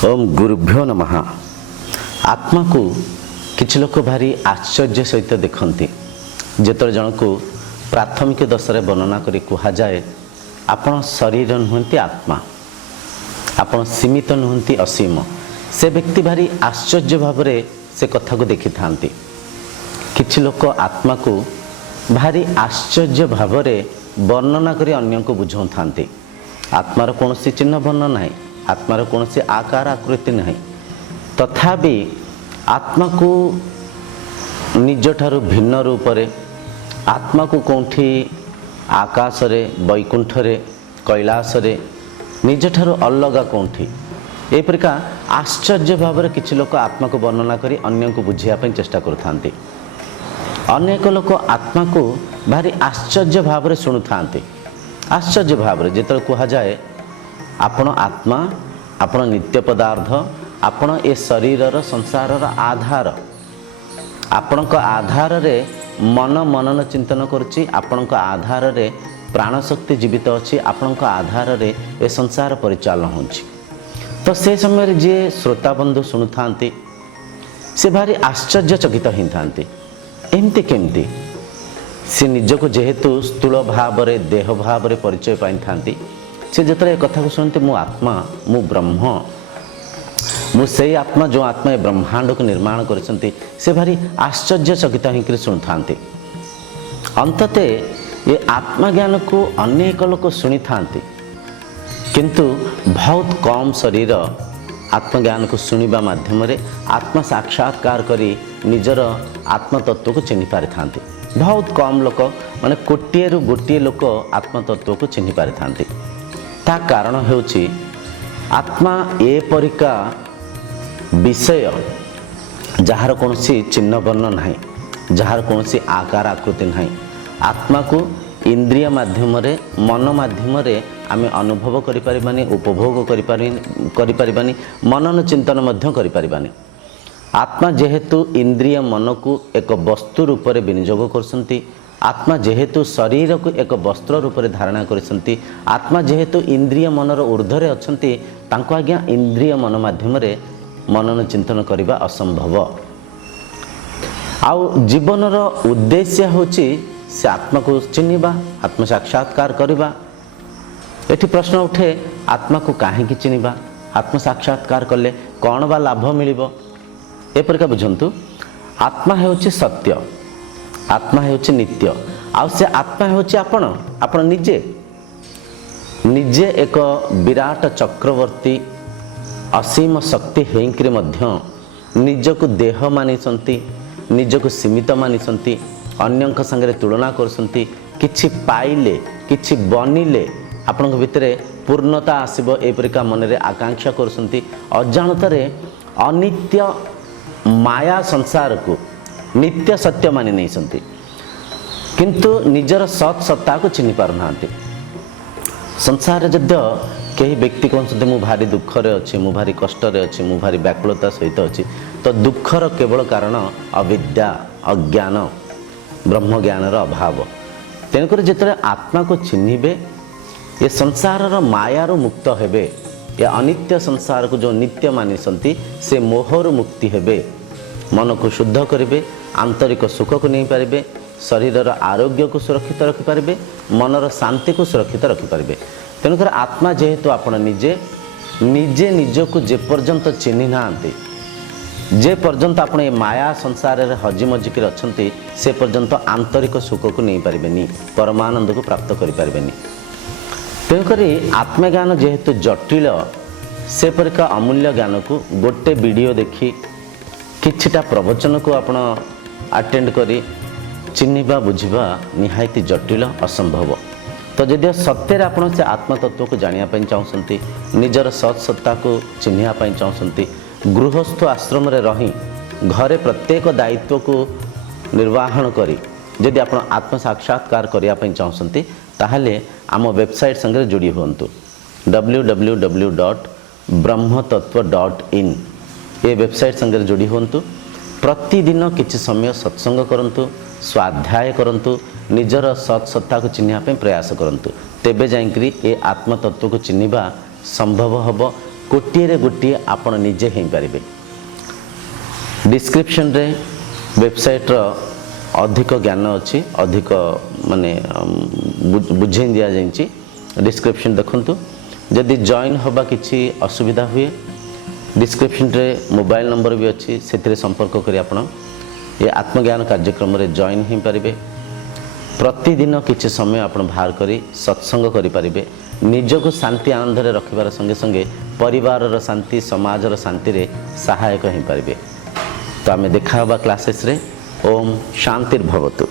ओम गुरुभ्यो नमः। आत्मा को किछ लोक भारी आश्चर्य सहित देखती जिते जन को प्राथमिक दशा वर्णना करी कहा जाए आपण शरीर नुहति आत्मा, आपण सीमित नुहति असीम। से व्यक्ति भारी आश्चर्य भाव से कथा को देखि थांती। किछ लोक आत्मा को भारी आश्चर्य भाव वर्णना करी अन्य को बुझाऊ थांती। आत्मार कौन चिन्ह वर्ण नहीं, आत्मार कौन आकार आकृति नहीं, तथापि आत्मा को निज ठारू भिन्न रूप रे, आत्मा को कौटी आकाश रे, वैकुंठ रे, कैलाश रे निज ठारू अलगा कौटी ए प्रकार आश्चर्य भाव किछि लोक आत्मा को वर्णना करी अन्य को बुझाइया चेष्टा करथांती। अनेक लोक आत्मा को भारी आश्चर्य भाव शुणु थांती। आश्चर्य भाव जिते कहा जाए आपण आत्मा, आपण नित्य पदार्थ, आपण ए शरीर संसार आधार, आपण आधार रे मन मनन चिंतन करुच्ची, आपण आधार रे प्राण शक्ति जीवित अच्छी, आपण आधार रे ए संसार परिचालन होची। तो से समय जे श्रोता बंधु शुणु थांती से भारी आश्चर्यचकित ही थांती। एमती केमती से निजको जेहेतु स्थूल भाव रे देह भाव रे परिचय पाई थांती, से जिते कथा को शुणते मु आत्मा, मु ब्रह्म, मु से आत्मा जो आत्मा ब्रह्मांड को निर्माण करछंती, से भारी आश्चर्यचकित ही शुणु थांती। अंतते ये आत्मा ज्ञान को अनेक लोक शुणी थांती, किंतु बहुत कम शरीर आत्मज्ञान को शुणा माध्यम आत्मा साक्षात्कार करी निजर आत्मतत्व को चिन्ह पारि थांती। बहुत कम लोक माने कोटिए रु गोटिए लोक आत्मतत्व को चिन्ह पारि थांती। ता कारण हेउची आत्मा ए परिका विषय जहार कौनसी चिन्ह वर्ण नहीं, जहार कौनसी आकार आकृति नहीं। आत्मा को इंद्रिय माध्यम रे, मन माध्यम रे आमे अनुभव करि परिबानी, उपभोग करि परिबानी, मनन चिंतन मध्य करि परिबानी। आत्मा जेहेतु इंद्रिय मन को एक वस्तु रूप में विनियोग करसंती, आत्मा जेहेतु शरीर को एक वस्त्र रूप में धारणा करसंती, आत्मा जेहेतु इंद्रिय मनर ऊर्ध्वरे अछंती, तांको आज्ञा इंद्रिय मन माध्यम रे मनन चिंतन करिबा असंभव। आउ जीवनर उद्देश्य होची से आत्मा को चिन्हिबा, आत्म साक्षात्कार करिबा। एठी प्रश्न उठे आत्मा को काहे चिन्हिबा, आत्म साक्षात्कार कले कौन बा लाभ मिलिबो। एपरिका बुझंतु, आत्मा हेउची सत्य, आत्मा हेउची नित्य, आउ से आत्मा हेउची आपण निजे निजे एक विराट चक्रवर्ती असीम शक्ति हेंकरे मध्य निजको देह मानिसंती, निजको सीमित मानिसंती, अन्यंक संगे तुलना करसंती। किछि पाइले किछि बनिले आपनक भितरे पूर्णता आसीबो एपरिका मनरे आकांक्षा करसंती। अजाणतारे अनित्य माया संसार को नित्य सत्य मानि नहीं सन्ति, किंतु निजर सत सत्ता को चिन्ह पार नांती। संसार जद्य कई व्यक्ति कहते मु भारी दुख रे अछि, मु भारी कष्ट रे अछि, मु भारी व्याकुलता सहित अछि, तो दुखर केवल कारण अविद्या, अज्ञान, ब्रह्म ज्ञानर अभाव। तेणुकर जिते आत्मा को चिन्हिबे, ये संसार मायार मुक्त हेबे, ये अनित्य संसार को जो नित्य मानि सन्ति से मोहर मुक्ति हेबे, मन को शुद्ध करेंगे, आंतरिक सुख को नहीं पारे, शरीर आरोग्य को सुरक्षित रखिपारे, मनर शांति को सुरक्षित रखिपारे। तेणुकर आत्मा जेहेतु आपण निजे निजे निजको जे पर्यंत चिन्हि नांती, जे पर्यंत आपण ए माया संसार रे हजि मजिक अछंती, से पर्यंत आंतरिक सुख को नहीं पारिबेनी, परमानंद को प्राप्त करि पारिबेनी। तेणुकरी आत्मज्ञान जेहेतु जटिल, से परिका अमूल्य ज्ञान को गोटे वीडियो देखी किछिटा प्रवचन को आपण अटेंड करी चिन्हिबा बुझिबा निहायती जटिल असंभव। तो जदि सत्य आपण से आत्मतत्व को जानिया पई चाहउसंती, निजर सत सत्ता को चिन्हिया पई चाहउसंती, गृहस्थ आश्रम रे रही घरे प्रत्येक दायित्व को निर्वाहन करी जदि आपण आत्म साक्षात्कार करिया पई चाहउसंती, ताहले आम वेबसाइट संगे जोड़ी हुंतु www.brahmatattva.in ये वेबसाइट संगे जोड़ी हुंतु। प्रतिदिन किछि समय सत्संग करंतु, स्वाध्याय करंतु, निजर सत सत्ता को चिन्हिया पे प्रयास करंतु, तेबे जाइकरी ए आत्मतत्व को चिन्हिबा संभव हब। गोटे गोटे आपण निजे हो पारे। डिस्क्रिप्शन रे वेबसाइट रो अधिक ज्ञान अच्छी, अधिक माने बुझे दि जाइए। डिस्क्रिप्शन देखंतु। जदि जॉइन होबा किसी असुविधा हुए डिस्क्रिप्शन रे मोबाइल नंबर भी अच्छी, से संपर्क करी आपण ये आत्मज्ञान कार्यक्रम रे जॉइन हो पारे। प्रतिदिन किसी समय आपण बाहर करी सत्संग करि पारिबे। निजको शांति आनंद रे रखिबार संगे संगे परिवार रो शांति, समाज रो शांति रे सहायक हो पारिबे। तो आमे देखा होबा क्लासेस रे। ओम शांतिर्भवतु।